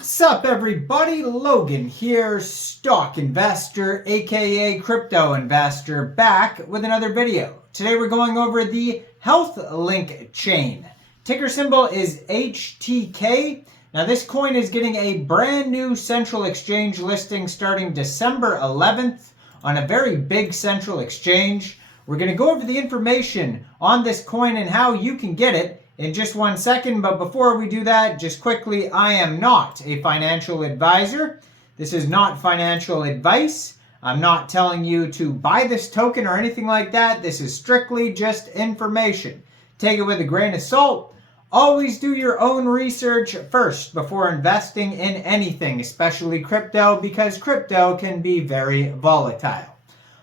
What's up, everybody? Logan here, stock investor, aka crypto investor, back with another video. Today we're going over the HealthLinkChain. Ticker symbol is HTK. Now this coin is getting a brand new central exchange listing starting December 11th on a very big central exchange. We're going to go over the information on this coin and how you can get it in just 1 second, but before we do that, just quickly, I am not a financial advisor. This is not financial advice. I'm not telling you to buy this token or anything like that. This is strictly just information. Take it with a grain of salt. Always do your own research first before investing in anything, especially crypto, because crypto can be very volatile.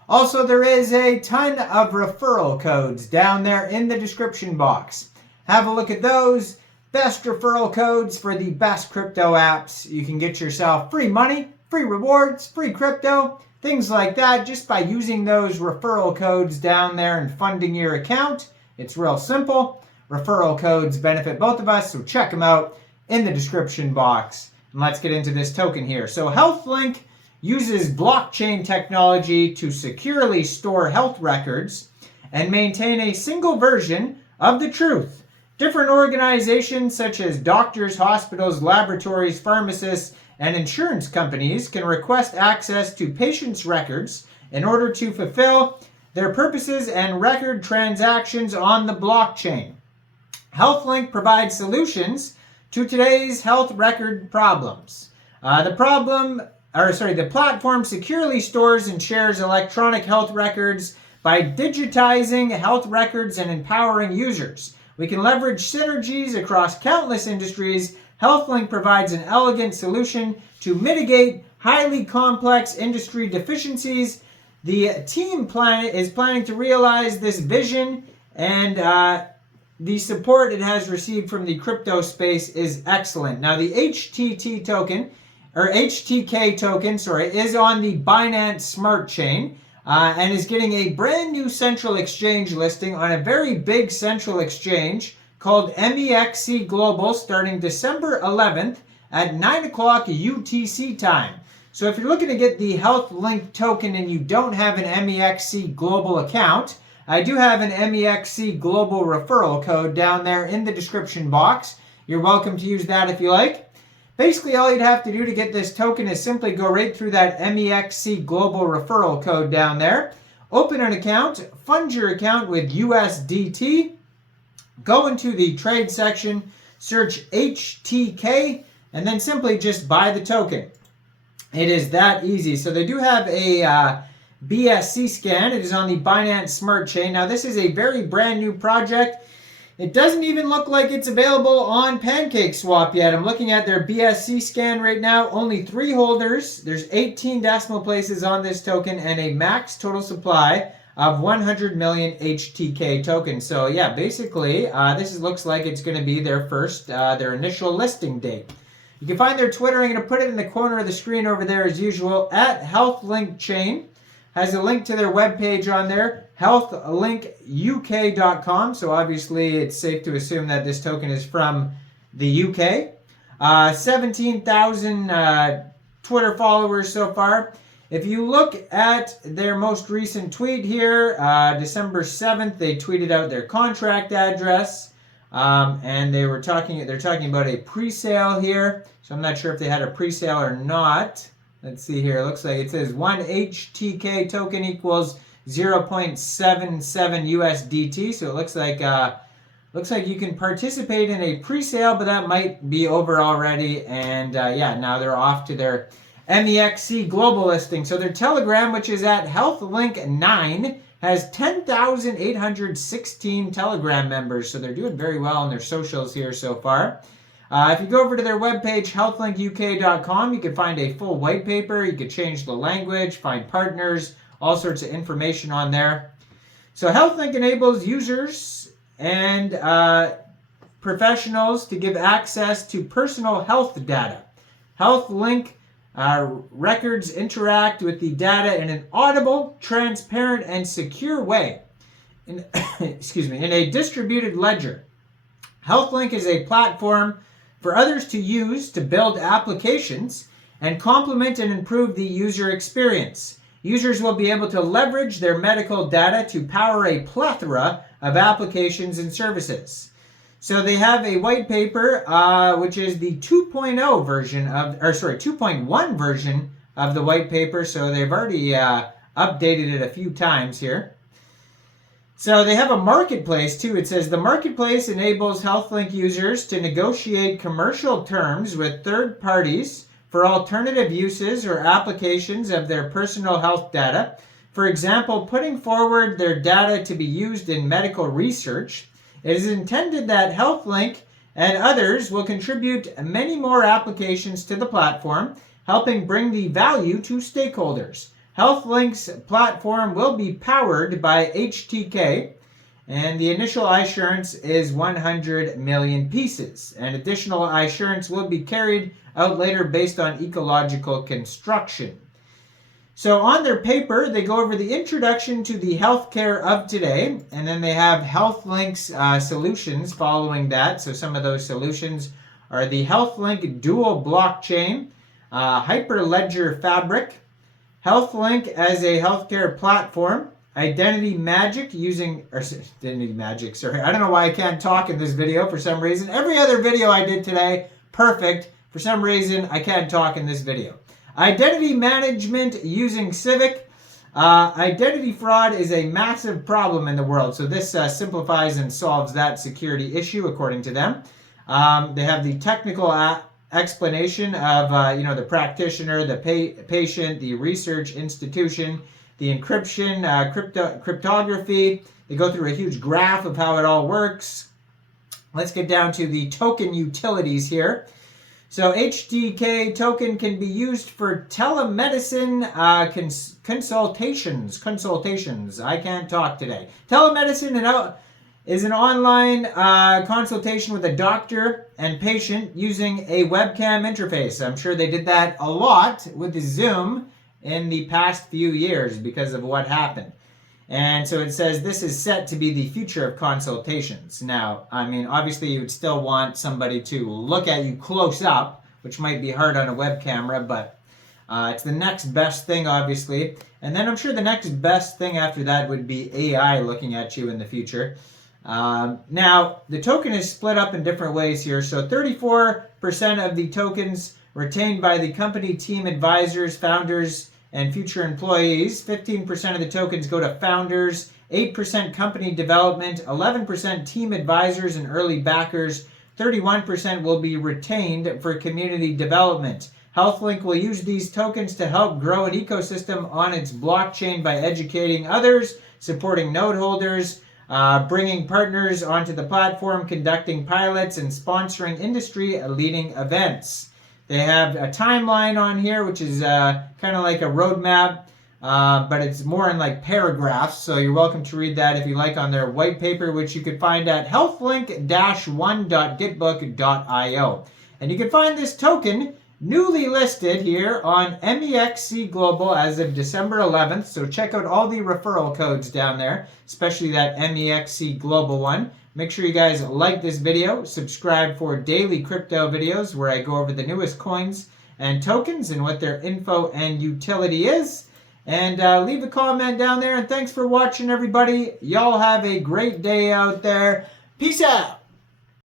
Also, there is a ton of referral codes down there in the description box. Have a look at those. Best referral codes for the best crypto apps. You can get yourself free money, free rewards, free crypto, things like that just by using those referral codes down there and funding your account. It's real simple. Referral codes benefit both of us, so check them out in the description box. And let's get into this token here. So HealthLink uses blockchain technology to securely store health records and maintain a single version of the truth. Different organizations such as doctors, hospitals, laboratories, pharmacists, and insurance companies can request access to patients' records in order to fulfill their purposes and record transactions on the blockchain. HealthLink provides solutions to today's health record problems. The platform securely stores and shares electronic health records by digitizing health records and empowering users. We can leverage synergies across countless industries. HealthLink provides an elegant solution to mitigate highly complex industry deficiencies. The team is planning to realize this vision, and the support it has received from the crypto space is excellent. Now, the HTK token, is on the Binance Smart Chain. And is getting a brand new central exchange listing on a very big central exchange called MEXC Global starting December 11th at 9 o'clock UTC time. So if you're looking to get the HealthLink token and you don't have an MEXC Global account, I do have an MEXC Global referral code down there in the description box. You're welcome to use that if you like. Basically, all you'd have to do to get this token is simply go right through that MEXC Global referral code down there. Open an account, fund your account with USDT, go into the trade section, search HTK, and then simply just buy the token. It is that easy. So they do have a BSC scan. It is on the Binance Smart Chain. Now, this is a very brand new project. It doesn't even look like it's available on PancakeSwap yet. I'm looking at their BSC scan right now. Only 3 holders. There's 18 decimal places on this token and a max total supply of 100 million HTK tokens. So yeah, basically, this looks like it's going to be their their initial listing date. You can find their Twitter. I'm going to put it in the corner of the screen over there as usual at HealthLinkChain. Has a link to their webpage on there, HealthLinkUK.com. So obviously it's safe to assume that this token is from the UK. 17,000 Twitter followers so far. If you look at their most recent tweet here, December 7th, they tweeted out their contract address. And they're talking about a pre-sale here. So I'm not sure if they had a pre-sale or not. Let's see here. It looks like it says 1 HTK token equals 0.77 USDT. So it looks like you can participate in a pre-sale, but that might be over already. And now they're off to their MEXC global listing. So their Telegram, which is at HealthLink9, has 10,816 Telegram members. So they're doing very well on their socials here so far. If you go over to their webpage, HealthLinkUK.com, you can find a full white paper. You can change the language, find partners, all sorts of information on there. So HealthLink enables users and professionals to give access to personal health data. HealthLink records interact with the data in an audible, transparent, and secure way. In a distributed ledger. HealthLink is a platform for others to use to build applications and complement and improve the user experience. Users will be able to leverage their medical data to power a plethora of applications and services. So they have a white paper, which is the 2.0 version of, 2.1 version of the white paper. So they've already updated it a few times here. So they have a marketplace too. It says the marketplace enables HealthLink users to negotiate commercial terms with third parties for alternative uses or applications of their personal health data. For example, putting forward their data to be used in medical research. It is intended that HealthLink and others will contribute many more applications to the platform, helping bring the value to stakeholders. HealthLink's platform will be powered by HTK, and the initial assurance is 100 million pieces. And additional assurance will be carried out later based on ecological construction. So on their paper, they go over the introduction to the healthcare of today, and then they have HealthLink's solutions following that. So some of those solutions are the HealthLink dual blockchain, Hyperledger Fabric, HealthLink as a healthcare platform, Identity Magic sorry. I don't know why I can't talk in this video for some reason. Every other video I did today, perfect. For some reason, I can't talk in this video. Identity management using Civic. Identity fraud is a massive problem in the world. So this simplifies and solves that security issue, according to them. They have the technical explanation of the practitioner, the patient, the research institution, the encryption, cryptography. They go through a huge graph of how it all works. Let's get down to the token utilities here. So HTK token can be used for telemedicine consultations. I can't talk today. Telemedicine is an online consultation with a doctor and patient using a webcam interface. I'm sure they did that a lot with the Zoom in the past few years because of what happened. And so it says this is set to be the future of consultations. Now, I mean, obviously you would still want somebody to look at you close up, which might be hard on a web camera, but it's the next best thing, obviously. And then I'm sure the next best thing after that would be AI looking at you in the future. Now, the token is split up in different ways here. So 34% of the tokens retained by the company team advisors, founders, and future employees. 15% of the tokens go to founders, 8% company development, 11% team advisors and early backers, 31% will be retained for community development. HealthLink will use these tokens to help grow an ecosystem on its blockchain by educating others, supporting node holders, bringing partners onto the platform, conducting pilots, and sponsoring industry-leading events. They have a timeline on here, which is kind of like a roadmap, but it's more in like paragraphs. So you're welcome to read that if you like on their white paper, which you could find at healthlink-1.gitbook.io. And you can find this token newly listed here on MEXC Global as of December 11th. So check out all the referral codes down there, especially that MEXC Global one. Make sure you guys like this video, subscribe for daily crypto videos where I go over the newest coins and tokens and what their info and utility is. And leave a comment down there. And thanks for watching, everybody. Y'all have a great day out there. Peace out.